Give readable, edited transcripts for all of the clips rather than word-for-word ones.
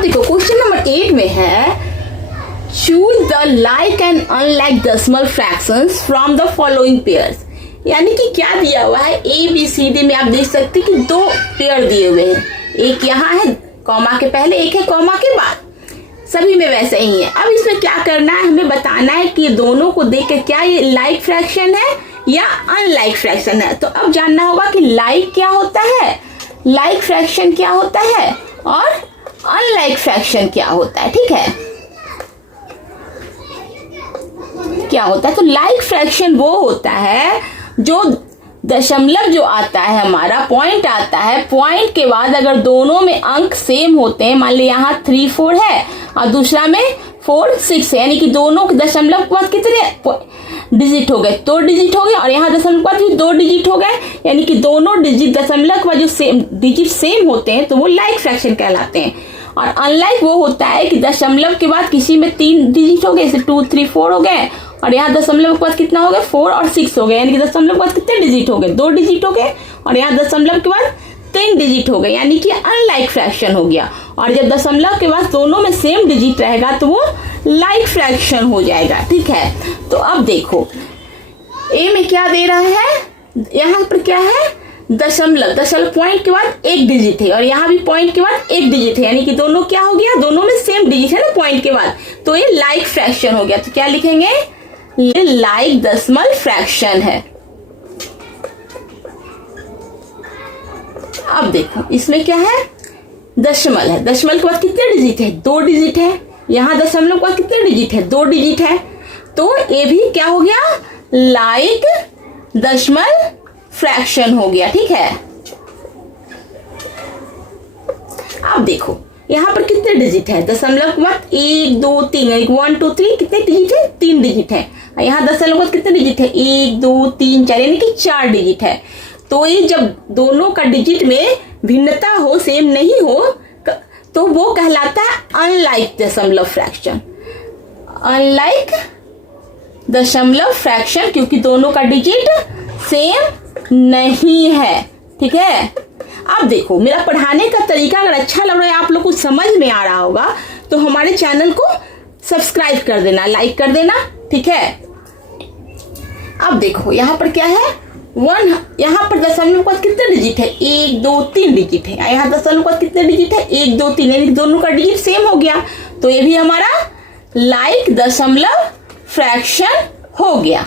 अब देखो question number 8 में है choose the like and unlike decimal fractions from the following pairs. यानी कि क्या दिया हुआ है, ए बी सी डी में आप देख सकते हैं कि दो पेयर दिए हुए हैं, एक यहाँ है कॉमा के पहले, एक है कॉमा के बाद, सभी में वैसे ही है। अब इसमें क्या करना है, हमें बताना है कि दोनों को देख के क्या ये लाइक फ्रैक्शन है या अनलाइक फ्रैक्शन है। तो अब जानना होगा कि लाइक क्या होता है, लाइक फ्रैक्शन क्या होता है और अनलाइक फ्रैक्शन क्या होता है। ठीक है, क्या होता है, तो लाइक फ्रैक्शन वो होता है जो दशमलव जो आता है हमारा पॉइंट आता है, पॉइंट के बाद अगर दोनों में अंक सेम होते हैं, मान ली यहाँ 3 4 है और दूसरा में 4 6 है, यानी कि दोनों के दशमलव के बाद कितने डिजिट हो गए, 2 डिजिट हो गए, और यहाँ दशमलव के बाद भी 2 डिजिट हो गए, यानी कि दोनों डिजिट दशमलव के बाद जो सेम डिजिट सेम होते हैं तो वो लाइक फ्रैक्शन कहलाते हैं। और अनलाइक वो होता है कि दशमलव के बाद किसी में 3 डिजिट हो गए, जैसे 2 3 4 हो गए, और यहाँ दशमलव के बाद कितना हो गया 4 और 6 हो गए, यानी कि दशमलव के बाद कितने डिजिट हो गए, 2 डिजिट हो गए, और यहाँ दशमलव के बाद 3 डिजिट हो गए, यानी कि अनलाइक फ्रैक्शन हो गया। और जब दशमलव के बाद दोनों में सेम डिजिट रहेगा तो वो लाइक फ्रैक्शन हो जाएगा। ठीक है, तो अब देखो ए में क्या दे रहा है, यहाँ पर क्या है दशमलव, दशमलव पॉइंट के बाद 1 डिजिट है, और यहाँ भी पॉइंट के बाद 1 डिजिट है, यानी कि दोनों क्या हो गया, दोनों में सेम डिजिट है ना पॉइंट के बाद, तो ये लाइक फ्रैक्शन हो गया। तो क्या लिखेंगे, ये लाइक डेसिमल फ्रैक्शन है। अब देखो इसमें क्या है, दशमल है, दशमल के बाद कितने डिजिट है, 2 डिजिट है, यहाँ दशमलव के बाद कितने डिजिट है, 2 डिजिट है, तो ये भी क्या हो गया, लाइक डेसिमल फ्रैक्शन हो गया। ठीक है, अब देखो यहाँ पर कितने डिजिट है, दशमलव के बाद 1 2 3, 1 2 3 कितने डिजिट है, 3 डिजिट है, यहाँ दशमलव के बाद कितने डिजिट है, 1 2 3 4, यानी कि 4 डिजिट है। तो ये जब दोनों का डिजिट में भिन्नता हो, सेम नहीं हो, तो वो कहलाता है अनलाइक दशमलव फ्रैक्शन, अनलाइक दशमलव फ्रैक्शन, क्योंकि दोनों का डिजिट सेम नहीं है। ठीक है, अब देखो मेरा पढ़ाने का तरीका अगर अच्छा लग रहा है, आप लोग को समझ में आ रहा होगा, तो हमारे चैनल को सब्सक्राइब कर देना, लाइक कर देना। ठीक है, अब देखो यहाँ पर क्या है, 1, यहाँ पर दशमलव के बाद कितने डिजिट है, 1 2 3 डिजिट है, यहाँ दशमलव के बाद कितने डिजिट है, 1 2 3, यानी दोनों का डिजिट सेम हो गया, तो ये भी हमारा लाइक दशमलव फ्रैक्शन हो गया।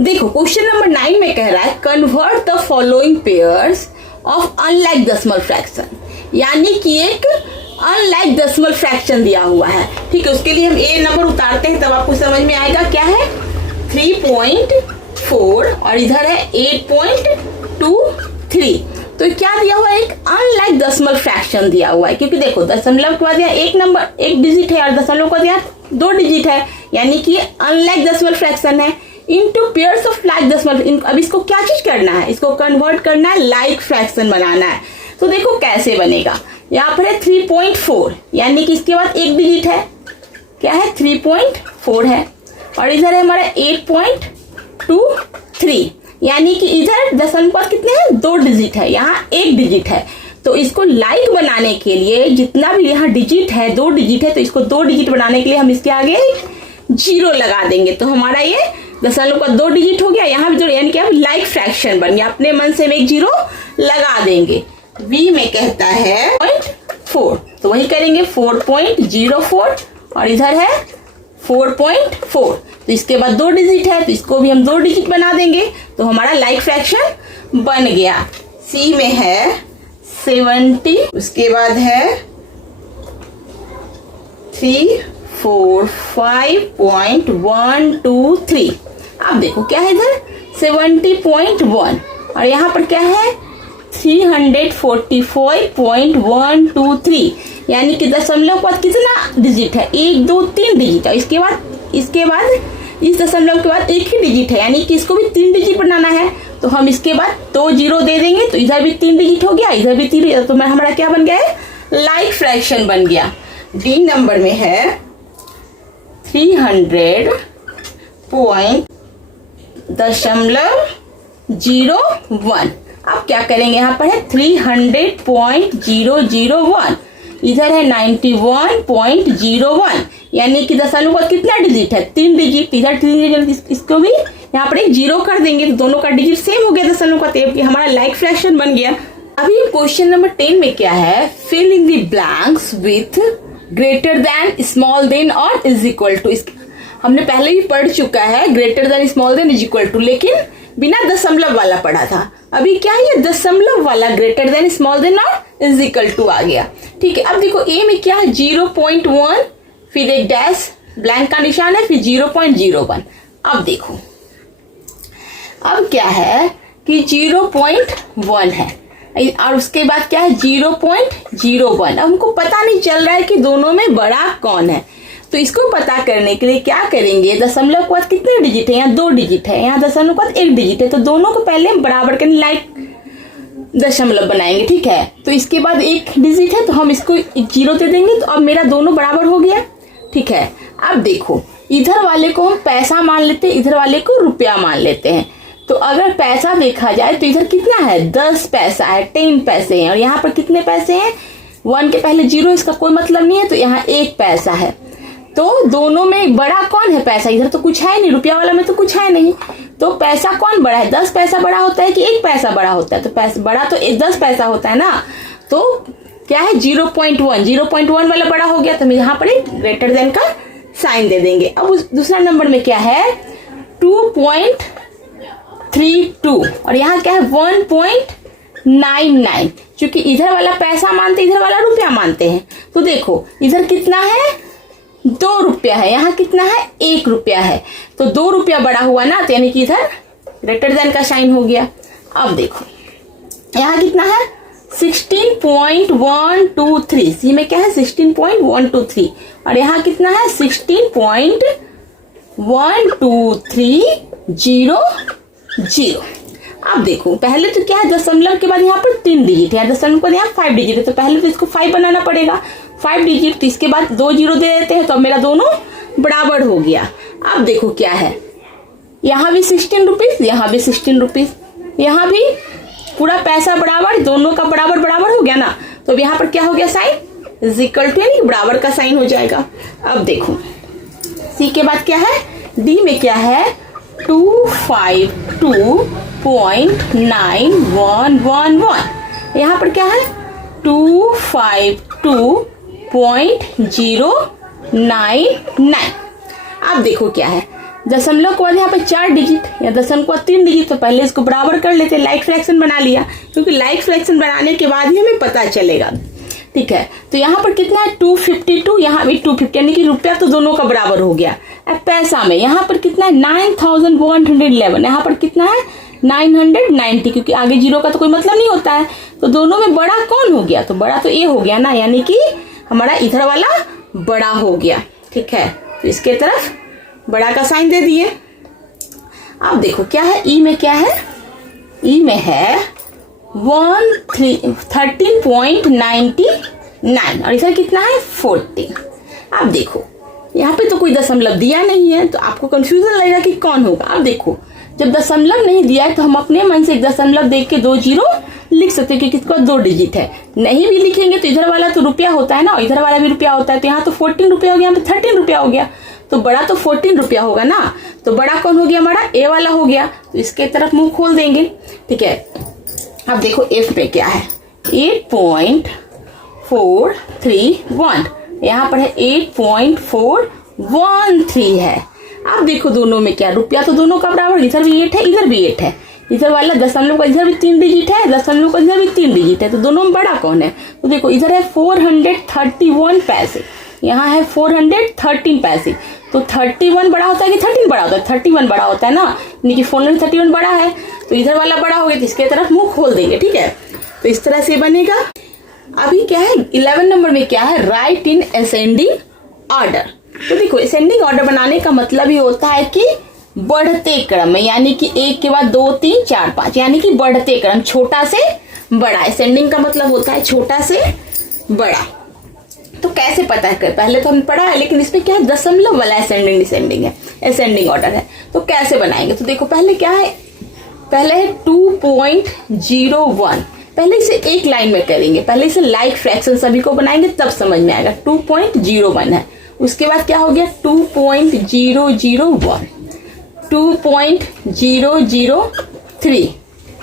देखो क्वेश्चन नंबर 9 में कह रहा है convert the following pairs of unlike decimal fraction, यानी कि एक अनलाइक डेसिमल फ्रैक्शन दिया हुआ है। ठीक है, उसके लिए हम ए नंबर उतारते हैं तब आपको समझ में आएगा। क्या है 3.4 और इधर है 8.23, तो क्या दिया हुआ है, एक अनलाइक डेसिमल फ्रैक्शन दिया हुआ है, क्योंकि देखो दशमलव के बाद यहाँ एक नंबर 1 डिजिट है और दशमलव के बाद यहाँ 2 डिजिट है, यानी कि अनलाइक डेसिमल फ्रैक्शन है। Into pairs of like decimal, अब इसको क्या चीज करना है, इसको कन्वर्ट करना है, लाइक फ्रैक्शन बनाना है। तो देखो कैसे बनेगा, यहाँ पर है 3.4, यानी कि इसके बाद 1 डिजिट है, क्या है 3.4 है, और इधर है हमारा 8.23, यानी कि इधर दशमलव पर कितने हैं, 2 डिजिट है, यहाँ 1 डिजिट है। तो इसको लाइक बनाने के लिए जितना भी यहाँ डिजिट है 2 डिजिट है, तो इसको 2 डिजिट बनाने के लिए हम इसके आगे 0 लगा देंगे, तो हमारा ये दशमलव का 2 डिजिट हो गया, यहाँ भी 2, यानी कि अब लाइक फ्रैक्शन बन गया। अपने मन से हम एक 0 लगा देंगे। बी में कहता है 0.4, तो वही करेंगे 4.04, और इधर है 4.4, तो इसके बाद 2 डिजिट है, तो इसको भी हम 2 डिजिट बना देंगे, तो हमारा लाइक फ्रैक्शन बन गया। सी में है 70, उसके बाद है 345.123। अब देखो क्या है इधर 70.1, और यहाँ पर क्या है 345.123, यानी कि दशमलव के बाद कितना डिजिट है, 1 2 3 डिजिट है, इसके बाद इस दशमलव के बाद 1 ही डिजिट है, यानी कि इसको भी 3 डिजिट बनाना है, तो हम इसके बाद 2 0 दे देंगे, तो इधर भी 3 डिजिट हो गया, इधर भी 3, तो हमारा क्या बन गया है, लाइक फ्रैक्शन बन गया। डी नंबर में है 300.01, अब क्या करेंगे, यहाँ पर है 300.001, इधर है 91.01, यानी कि दशमलव का कितना डिजिट है, 3 डिजिट, इधर 3 डिजिट, इसको भी यहाँ पर एक 0 कर देंगे तो दोनों का डिजिट सेम हो गया दशमलव का, तो हमारा लाइक फ्रैक्शन बन गया। अभी क्वेश्चन नंबर 10 में क्या है, fill in the blanks with greater than, small than और इज इक्वल टू। हमने पहले भी पढ़ चुका है greater than, small than, is equal to, लेकिन बिना दशमलव वाला पढ़ा था। अभी क्या है, ये दशमलव वाला ग्रेटर देन, स्मॉल देन और इज इक्वल टू आ गया। ठीक है, अब देखो ए में क्या है 0.1, फिर एक डैश ब्लैंक का निशान है, फिर 0.01। अब देखो अब क्या है कि 0.1 है और उसके बाद क्या है 0.01। अब हमको पता नहीं चल रहा है कि दोनों में बड़ा कौन है, तो इसको पता करने के लिए क्या करेंगे, दशमलव के बाद कितने डिजिट है, यहाँ 2 डिजिट है, यहाँ दशमलव के बाद 1 डिजिट है, तो दोनों को पहले हम बराबर करने लाइक दशमलव बनाएंगे। ठीक है, तो इसके बाद 1 डिजिट है तो हम इसको 0 दे देंगे, तो अब मेरा दोनों बराबर हो गया। ठीक है, अब देखो इधर वाले को हम पैसा मान लेते हैं, इधर वाले को रुपया मान लेते हैं। तो अगर पैसा देखा जाए तो इधर कितना है 10 पैसा है, 10 पैसे हैं, और यहाँ पर कितने पैसे हैं, 1 के पहले 0, इसका कोई मतलब नहीं है, तो यहाँ 1 पैसा है। तो दोनों में बड़ा कौन है, पैसा, इधर तो कुछ है नहीं, रुपया वाला में तो कुछ है नहीं, तो पैसा कौन बड़ा है, 10 पैसा बड़ा होता है कि 1 पैसा बड़ा होता है, तो पैसा बड़ा तो 10 पैसा होता है ना, तो क्या है 0.1 वाला बड़ा हो गया, तो हम यहाँ पर एक ग्रेटर देन का साइन दे देंगे। अब दूसरा नंबर में क्या है 2.32 और यहाँ क्या है 1.99, क्योंकि इधर वाला पैसा मानते इधर वाला रुपया मानते हैं। तो देखो इधर कितना है 2 रुपया है, यहाँ कितना है 1 रुपया है, तो 2 रुपया बड़ा हुआ ना, तो यानी कि इधर ग्रेटर देन का साइन हो गया। अब देखो यहाँ कितना है 16.123, सी में क्या है 16.123 और यहाँ कितना है 16.12300। अब देखो पहले तो क्या है दशमलव के बाद यहाँ पर 3 डिजिट है, दशमलव के बाद यहाँ 5 डिजिट है, तो पहले तो इसको 5 बनाना पड़ेगा, 5 डिजिट, तो इसके बाद 2 0 दे देते हैं, तो अब मेरा दोनों बराबर हो गया। अब देखो क्या है यहाँ भी 16 रुपीज, यहाँ भी 16 रुपीज, यहाँ भी पूरा पैसा बराबर, दोनों का बराबर बराबर हो गया ना, तो अब यहाँ पर क्या हो गया साइन इज इक्वल टू, यानी बराबर का साइन हो जाएगा। अब देखो सी के बाद क्या है, डी में क्या है 252.9111, यहाँ पर क्या है 252.099। अब देखो क्या है दशमलव के बाद यहाँ पे 4 डिजिट या दशमलव के बाद 3 डिजिट, तो पहले इसको बराबर कर लेते हैं, लाइक फ्रैक्शन बना लिया, क्योंकि लाइक फ्रैक्शन बनाने के बाद ही हमें पता चलेगा। ठीक है, तो यहाँ पर कितना है 252, यहाँ भी 250, यानी कि रुपया तो दोनों का बराबर हो गया। अब पैसा में यहाँ पर कितना है 9111, यहाँ पर कितना है 990, क्योंकि आगे 0 का तो कोई मतलब नहीं होता है, तो दोनों में बड़ा कौन हो गया, तो बड़ा तो ए हो गया ना, यानी कि हमारा इधर वाला बड़ा हो गया। ठीक है, तो इसके तरफ बड़ा का साइन दे दिए। अब देखो क्या है ई में, क्या है ई में है 13.99 और इधर कितना है 14। अब देखो यहाँ पे तो कोई दशमलव दिया नहीं है, तो आपको कंफ्यूजन लगेगा कि कौन होगा। अब देखो जब दशमलव नहीं दिया है तो हम अपने मन से एक दशमलव देख के 2 0 लिख सकते हैं, क्योंकि इसका 2 डिजिट है। नहीं भी लिखेंगे तो इधर वाला तो रुपया होता है ना, और इधर वाला भी रुपया होता है, तो यहाँ तो 14 रुपया हो गया, यहाँ पे 13 रुपया हो गया, तो बड़ा तो 14 रुपया होगा ना, तो बड़ा कौन हो गया हमारा ए वाला हो गया, तो इसके तरफ मुंह खोल देंगे। ठीक है, अब देखो एफ पे क्या है 8.431, यहाँ पर है 8.413 है। अब देखो दोनों में क्या, रुपया तो दोनों का बराबर, इधर भी 8 है, इधर भी 8 है, इधर वाला दशमलव का इधर भी 3 डिजिट है, दशमलव का इधर भी 3 डिजिट है, तो दोनों में बड़ा कौन है, तो देखो इधर है 431 पैसे, यहाँ है 413 पैसे, तो 31 बड़ा होता है कि 13 बड़ा होता है, 31 बड़ा होता है ना, यानी कि 431 बड़ा है, तो इधर वाला बड़ा हो गया, तो इसके तरफ मुंह खोल देंगे। ठीक है, तो इस तरह से बनेगा। अभी क्या है 11 नंबर में क्या है राइट इन असेंडिंग ऑर्डर। तो देखो असेंडिंग ऑर्डर बनाने का मतलब ही होता है कि बढ़ते क्रम में, यानी कि 1 के बाद 2 3 4 5, यानी कि बढ़ते क्रम, छोटा से बड़ा। असेंडिंग का मतलब होता है छोटा से बड़ा। तो कैसे पता है, पहले तो हमने पढ़ा है, लेकिन इसमें क्या है दशमलव वाला असेंडिंग डिसेंडिंग है, असेंडिंग ऑर्डर है, तो कैसे बनाएंगे। तो देखो पहले क्या है पहले है 2.01, पहले इसे एक लाइन में करेंगे, पहले इसे लाइक फ्रैक्शन सभी को बनाएंगे तब समझ में आएगा। 2.01 है, उसके बाद क्या हो गया 2.001, 2.003,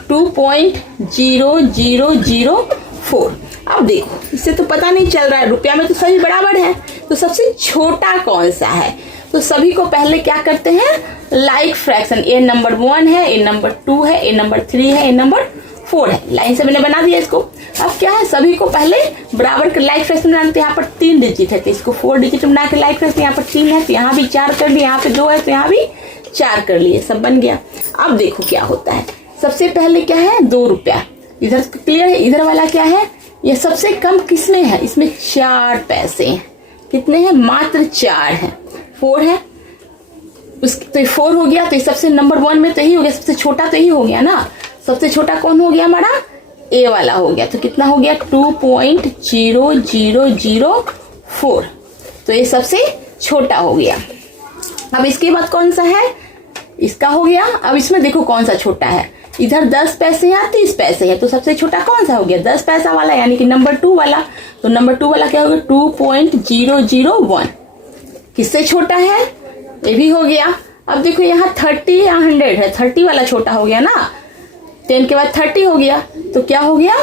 2.0004। अब देखो इससे तो पता नहीं चल रहा है, रुपया में तो सभी बराबर है, तो सबसे छोटा कौन सा है? तो सभी को पहले क्या करते हैं, लाइक फ्रैक्शन, ए नंबर 1 है, ए नंबर 2 है, ए नंबर 3 है, ए नंबर 4 है। लाइन से मैंने बना दिया इसको। अब क्या है, सभी को पहले बराबर के लाइक फ्रैक्शन बनाते हैं। यहाँ पर 3 डिजिट है तो इसको 4 डिजिट बना के लाइक फ्रैक्शन, यहाँ पर 3 है तो यहाँ भी 4 कर लिए, यहाँ पे 2 है तो यहाँ भी 4 कर लिए, सब बन गया। अब देखो क्या होता है, सबसे पहले क्या है 2 रुपया, इधर क्लियर है। इधर वाला क्या है, ये सबसे कम किसमें है, इसमें 4 पैसे हैं। कितने हैं, मात्र 4 है। 4 है, तो 4 हो गया, तो ये सबसे नंबर 1 में तो यही हो गया, सबसे छोटा तो यही हो गया ना। सबसे छोटा कौन हो गया हमारा, ए वाला हो गया। तो कितना हो गया 2.0004, तो ये सबसे छोटा हो गया। अब इसके बाद कौन सा है, इसका हो गया। अब इसमें देखो कौन सा छोटा है, इधर 10 पैसे या 30 पैसे है, तो सबसे छोटा कौन सा हो गया 10 पैसा वाला, यानी कि नंबर 2 वाला। तो नंबर 2 वाला क्या हो गया 2.001, किससे छोटा है, ये भी हो गया। अब देखो यहाँ 30 या 100 है, 30 वाला छोटा हो गया ना, 10 के बाद 30 हो गया, तो क्या हो गया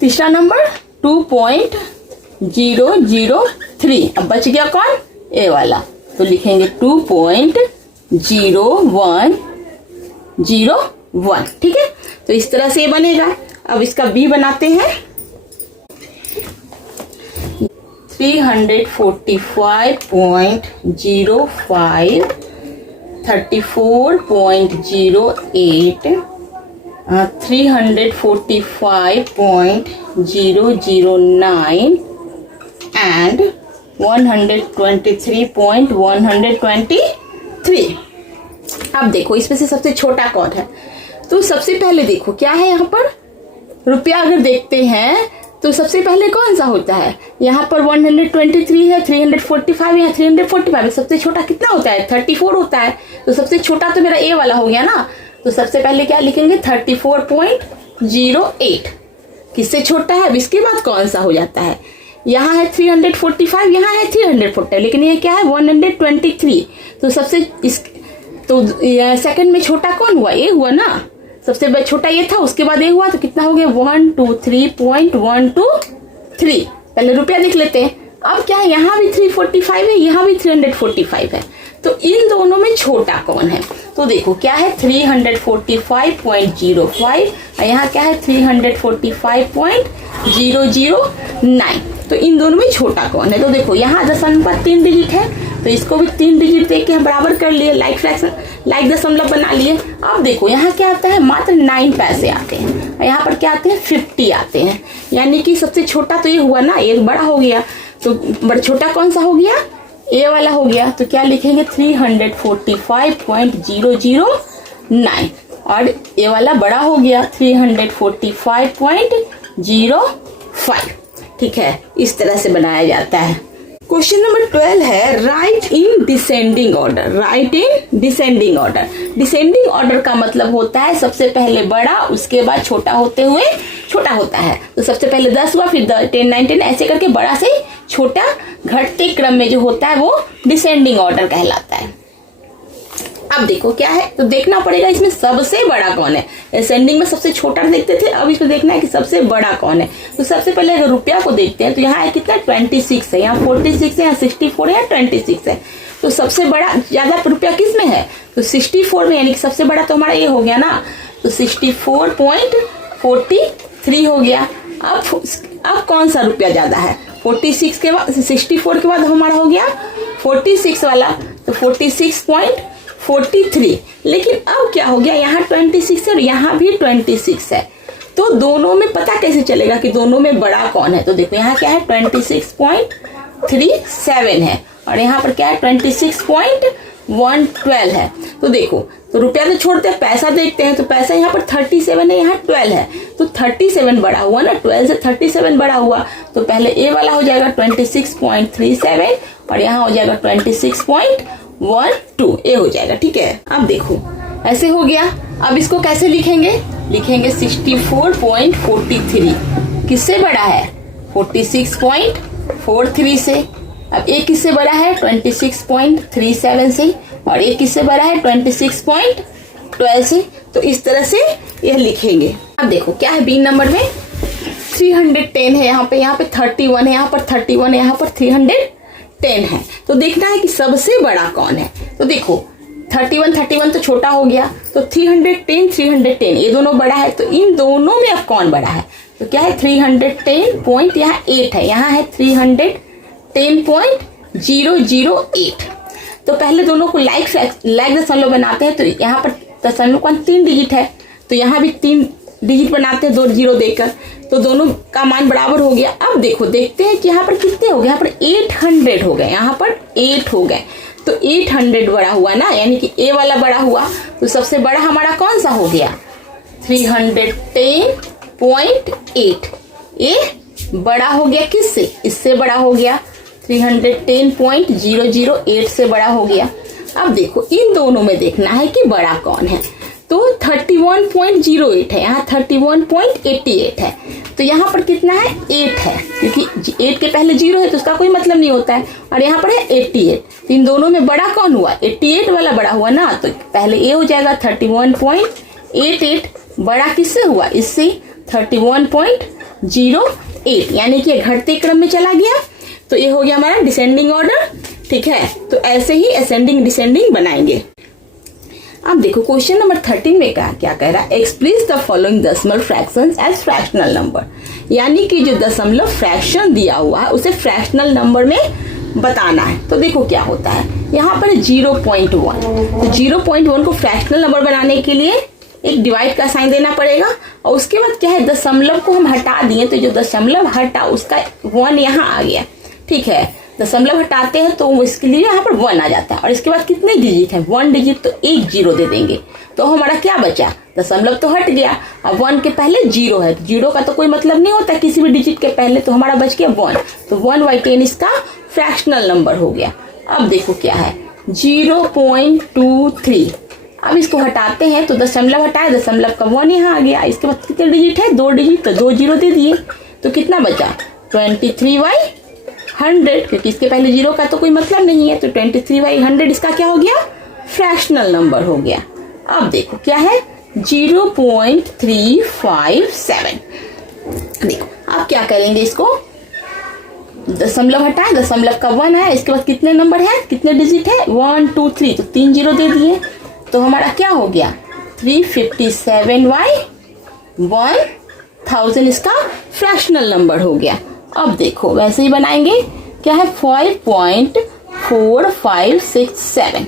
तीसरा नंबर 2.003। अब बच गया कौन, ए वाला, तो लिखेंगे 2.0101, ठीक है। तो इस तरह से ये बनेगा। अब इसका बी बनाते हैं, 345.05, 34.08, 345.009 and 123.123। अब देखो इसमें से सबसे छोटा कौन है, तो सबसे पहले देखो क्या है, यहाँ पर रुपया अगर देखते हैं तो सबसे पहले कौन सा होता है, यहाँ पर 123 है, 345 है, 345 है, सबसे छोटा कितना होता है 34 होता है। तो सबसे छोटा तो मेरा ए वाला हो गया ना, तो सबसे पहले क्या लिखेंगे 34.08, किससे छोटा है। अब इसके बाद कौन सा हो जाता है, यहाँ है 345, यहाँ है 340, लेकिन ये क्या है 123, तो सबसे तो सेकंड में छोटा कौन हुआ, ए हुआ ना, सबसे छोटा ये था, उसके बाद ये हुआ, तो कितना हो गया 123.123। पहले रुपया देख लेते हैं। अब क्या है, यहाँ भी 345 है, यहाँ भी 345 है, तो इन दोनों में छोटा कौन है, तो देखो क्या है 345.05 और यहाँ क्या है 345.009, तो इन दोनों में छोटा कौन है। तो देखो यहाँ दशमलव 3 डिजिट है, तो इसको भी 3 डिजिट दे के बराबर कर लिए, लाइक फ्रैक्शन, लाइक दशमलव बना लिए। अब देखो यहाँ क्या आता है, मात्र 9 पैसे आते हैं, और यहाँ पर क्या आते हैं 50 आते हैं, यानी कि सबसे छोटा तो ये हुआ ना, ये बड़ा हो गया, तो बड़ा छोटा कौन सा हो गया, ए वाला हो गया। तो क्या लिखेंगे 345.009, और ए वाला बड़ा हो गया 345.05, ठीक है। इस तरह से बनाया जाता है। क्वेश्चन नंबर 12 है, right in descending order. Right in descending order, descending order का मतलब होता है सबसे पहले बड़ा, उसके बाद छोटा होते हुए छोटा होता है। तो सबसे पहले 10 हुआ, फिर 10, 9, 10, ऐसे करके बड़ा से छोटा घटते क्रम में जो होता है वो डिसेंडिंग ऑर्डर कहलाता है। अब देखो क्या है, तो देखना पड़ेगा इसमें सबसे बड़ा कौन है। असेंडिंग में सबसे छोटा देखते थे, अब इसको देखना है कि सबसे बड़ा कौन है। तो सबसे पहले अगर रुपया को देखते हैं तो यहाँ है कितना 26 है, यहाँ 46 है, यहाँ 64 है, 26 है। तो सबसे बड़ा ज्यादा रुपया किस में है, तो 64 में, यानी कि सबसे बड़ा तो हमारा ये हो गया ना, तो 64.43 हो गया। अब कौन सा रुपया ज्यादा है, 46 के बाद 64 के बाद हमारा हो गया 46 वाला, तो 46.43। लेकिन अब क्या हो गया, यहाँ 26 है और यहाँ भी 26 है, तो दोनों में पता कैसे चलेगा कि दोनों में बड़ा कौन है। तो देखो यहाँ क्या है 26.37 है और यहाँ पर क्या है 26.112 है। तो देखो, तो रुपया तो छोड़ते हैं, पैसा देखते हैं। तो पैसा यहाँ पर 37 है, यहाँ 12 है, तो 37 बड़ा हुआ ना, 12 से 37 बड़ा हुआ। तो पहले ए वाला हो जाएगा 26.37 और यहाँ हो जाएगा 26.12, ए हो जाएगा। ठीक है। अब देखो ऐसे हो गया। अब इसको कैसे लिखेंगे? लिखेंगे 64.43 किससे बड़ा है? 46.43 से। अब एक किससे बड़ा है? 26.37 से, और एक किससे बड़ा है? 26.12 से। तो इस तरह से यह लिखेंगे। अब देखो क्या है बी नंबर में 310 है, यहाँ पे 31 है, यहाँ पर 31 है, यहाँ पर 310 है। तो देखना है कि सबसे बड़ा कौन है। तो देखो 31 तो छोटा हो गया, तो 310 ये दोनों बड़ा है। तो इन दोनों में अब कौन बड़ा है? तो क्या है 310 यहाँ 8 है, यहाँ है 310.008। तो पहले दोनों को लाइक दशमलव बनाते हैं। तो यहाँ पर दशमलव का 3 डिजिट है, तो यहाँ भी 3 डिजिट बनाते हैं 2 जीरो देकर, तो दोनों का मान बराबर हो गया। अब देखो देखते हैं कि यहाँ पर कितने हो गए? यहाँ पर 800 हो गए, यहाँ पर 8 हो गए। तो 800 बड़ा हुआ ना, यानी कि ए वाला बड़ा हुआ। तो सबसे बड़ा हमारा कौन सा हो गया? 310.8। ये बड़ा हो गया किससे? इससे बड़ा हो गया, 310.008 से बड़ा हो गया। अब देखो इन दोनों में देखना है कि बड़ा कौन है। तो 31.08 है, यहाँ 31.88 है। तो यहाँ पर कितना है? 8 है, क्योंकि 8 के पहले 0 है तो उसका कोई मतलब नहीं होता है। और यहाँ पर है 88। तो इन दोनों में बड़ा कौन हुआ? 88 वाला बड़ा हुआ ना। तो पहले ए हो जाएगा 31.88, बड़ा किससे हुआ? इससे 31.08, यानी कि घटते क्रम में चला गया। तो ये हो गया हमारा डिसेंडिंग ऑर्डर। ठीक है, तो ऐसे ही असेंडिंग डिसेंडिंग बनाएंगे। अब देखो क्वेश्चन नंबर 13 में क्या कह रहा है? Express the following decimal fractions as fractional number, यानी कि जो दशमलव फ्रैक्शन दिया हुआ है उसे फ्रैक्शनल नंबर में बताना है। तो देखो क्या होता है, यहाँ पर 0.1, तो 0.1 को फ्रैक्शनल नंबर बनाने के लिए एक डिवाइड का साइन देना पड़ेगा। और उसके बाद क्या है, दशमलव को हम हटा दिए, तो जो दशमलव हटा उसका 1 यहाँ आ गया। ठीक है, दशमलव हटाते हैं तो इसके लिए यहाँ पर 1 आ जाता है। और इसके बाद कितने डिजिट है? 1 डिजिट, तो एक 0 दे देंगे। तो हमारा क्या बचा? दशमलव तो हट गया, अब 1 के पहले 0 है। 0 का तो कोई मतलब नहीं होता किसी भी डिजिट के पहले, तो हमारा बच गया 1। तो 1/10 इसका फ्रैक्शनल नंबर हो गया। अब देखो क्या है 0.23। अब इसको हटाते हैं तो दशमलव हटाए, दशमलव का 1 यहाँ आ गया। इसके बाद कितने डिजिट है? 2 डिजिट, तो 2 0 दे दिए। तो कितना बचा? 23/100, क्योंकि इसके पहले 0 का तो कोई मतलब नहीं है। तो 23/100 इसका क्या हो गया? फ्रैक्शनल नंबर हो गया। अब देखो क्या है 0.357। देखो अब क्या करेंगे, इसको दशमलव हटाए, दशमलव का 1 है। इसके बाद कितने नंबर है, कितने डिजिट है? 1 2 3, तो 3 0 दे दिए। तो हमारा क्या हो गया? 357/1000 इसका फ्रैक्शनल नंबर हो गया। अब देखो वैसे ही बनाएंगे। क्या है 5.4567।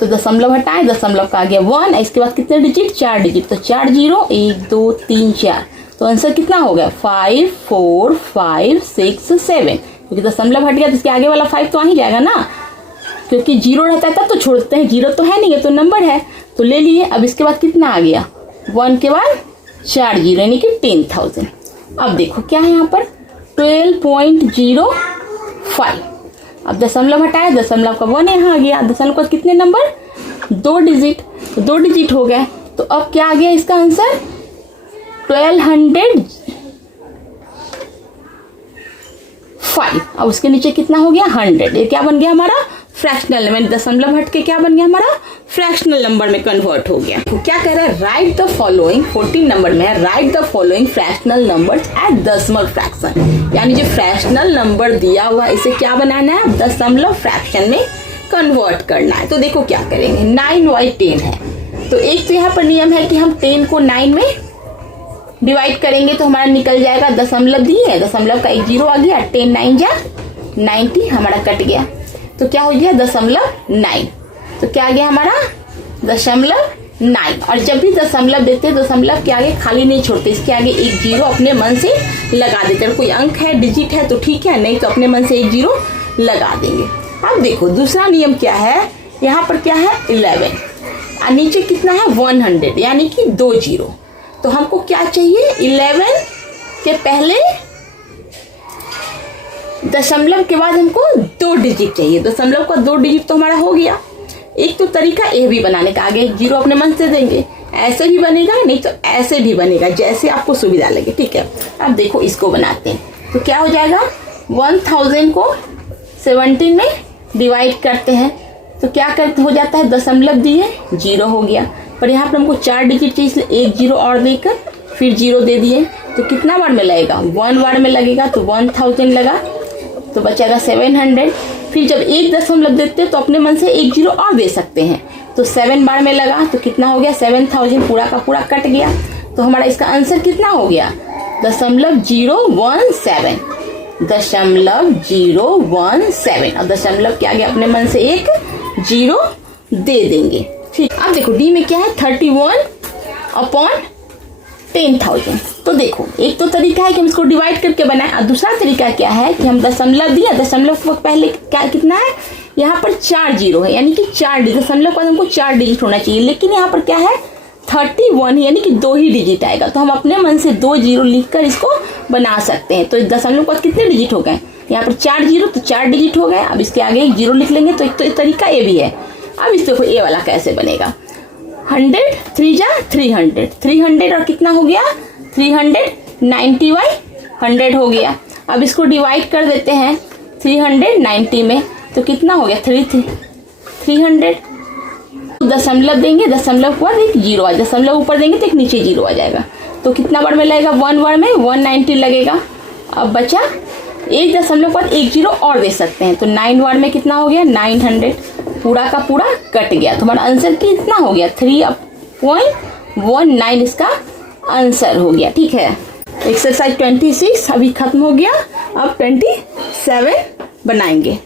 तो दशमलव हटाए, दशमलव का आ गया 1। इसके बाद कितने डिजिट? 4 डिजिट, तो 4 0, 1 2 3 4। तो आंसर कितना हो गया? 54567। क्योंकि दशमलव हट गया तो इसके आगे वाला 5 तो आ ही जाएगा ना, क्योंकि 0 रहता है तब तो छोड़ते हैं। 0 तो है नहीं, ये तो नंबर है, तो ले लिए। अब इसके बाद कितना आ गया? 1 के बाद 4 0, यानी कि 10,000। अब देखो क्या है यहाँ पर 12.05। अब दशमलव हटाया, दशमलव का 1 यहाँ आ गया। दशमलव का कितने नंबर? 2 डिजिट, तो 2 डिजिट हो गए। तो अब क्या आ गया इसका आंसर? 1205। अब उसके नीचे कितना हो गया? 100। ये क्या बन गया हमारा? Fractional number. दशमलव हट के क्या बन गया हमारा? फ्रैक्शनल नंबर में कन्वर्ट हो गया। तो क्या कह रहा है? राइट द फॉलोइंग, 14 नंबर में है, write the following fractional numbers as decimal fraction, यानी जो फ्रैक्शनल नंबर दिया हुआ है इसे क्या बनाना है? दशमलव फ्रैक्शन में कन्वर्ट करना है। तो देखो क्या करेंगे, 9/10 है। तो एक तो यहाँ पर नियम है कि हम 10 को 9 में डिवाइड करेंगे तो हमारा निकल जाएगा। दशमलव दिए है, दशमलव का एक 0 आ गया, 10 9 जा 90, हमारा कट गया। तो क्या हो गया? 0.9। तो क्या आ गया हमारा? 0.9। और जब भी दशमलव देते हैं दशमलव के आगे खाली नहीं छोड़ते, इसके आगे एक 0 अपने मन से लगा देते हैं। कोई अंक है, डिजिट है तो ठीक है, नहीं तो अपने मन से एक 0 लगा देंगे। अब देखो दूसरा नियम क्या है, यहाँ पर क्या है 11 और नीचे कितना है 100, यानी कि 2 0। तो हमको क्या चाहिए? 11 के पहले दशमलव के बाद हमको 2 डिजिट चाहिए। दशमलव का 2 डिजिट तो हमारा हो गया, एक तो तरीका ए भी बनाने का, आगे 0 अपने मन से देंगे, ऐसे भी बनेगा, नहीं तो ऐसे भी बनेगा, जैसे आपको सुविधा लगे, ठीक है। अब देखो इसको बनाते हैं, तो क्या हो जाएगा, 1000 को 17 में डिवाइड करते हैं, तो क्या करते हो जाता है, दशमलव दिए 0 हो गया, पर यहाँ पर हमको 4 डिजिट चाहिए, इसलिए एक 0 और देकर फिर 0 दे दिए, तो कितना बार में लगेगा, 1 बार में लगेगा, तो 1000 लगा, तो बचेगा 700। फिर जब एक दशमलव देते हैं तो अपने मन से एक 0 और दे सकते हैं, तो 7 बार में लगा, तो कितना हो गया, 7000 पूरा का पूरा कट गया, तो हमारा इसका आंसर कितना हो गया, 0.017, 0.017, और दशमलव के आगे अपने मन से एक 0 दे देंगे, ठीक। अब देखो डी में क्या है, 31/10,000। तो देखो एक तो तरीका है कि हम इसको डिवाइड करके बनाएं, और दूसरा तरीका क्या है कि हम दशमलव दिया, दशमलव को पहले क्या कितना है, यहाँ पर 4 0 है, यानी कि 4 दशमलव पर हमको 4 डिजिट होना चाहिए, लेकिन यहाँ पर क्या है 31, यानी कि 2 ही डिजिट आएगा, तो हम अपने मन से 2 0 लिखकर इसको बना सकते हैं। तो इस दशमलव पर कितने डिजिट हो गए, यहाँ पर 4 0, तो 4 डिजिट हो गए। अब इसके आगे एक 0 लिख लेंगे, तो एक तो तरीका ये भी है। अब इस देखो ए वाला कैसे बनेगा, 100 3 जा 300, 300 और कितना हो गया, 390/100 हो गया। अब इसको डिवाइड कर देते हैं 390 में, तो कितना हो गया, 300। दशमलव देंगे, दशमलव के बाद एक 0 आ, दशमलव ऊपर देंगे तो एक नीचे 0 आ जाएगा, तो कितना बार में लगेगा, 1 बार में 190 लगेगा। अब बचा एक दशमलव के बाद एक 0 और दे सकते हैं, तो 9 बार में कितना हो गया, 900, पूरा का पूरा कट गया, तो हमारा आंसर कितना हो गया, 3.19 इसका आंसर हो गया, ठीक है। एक्सरसाइज 26 अभी खत्म हो गया, अब 27 बनाएंगे।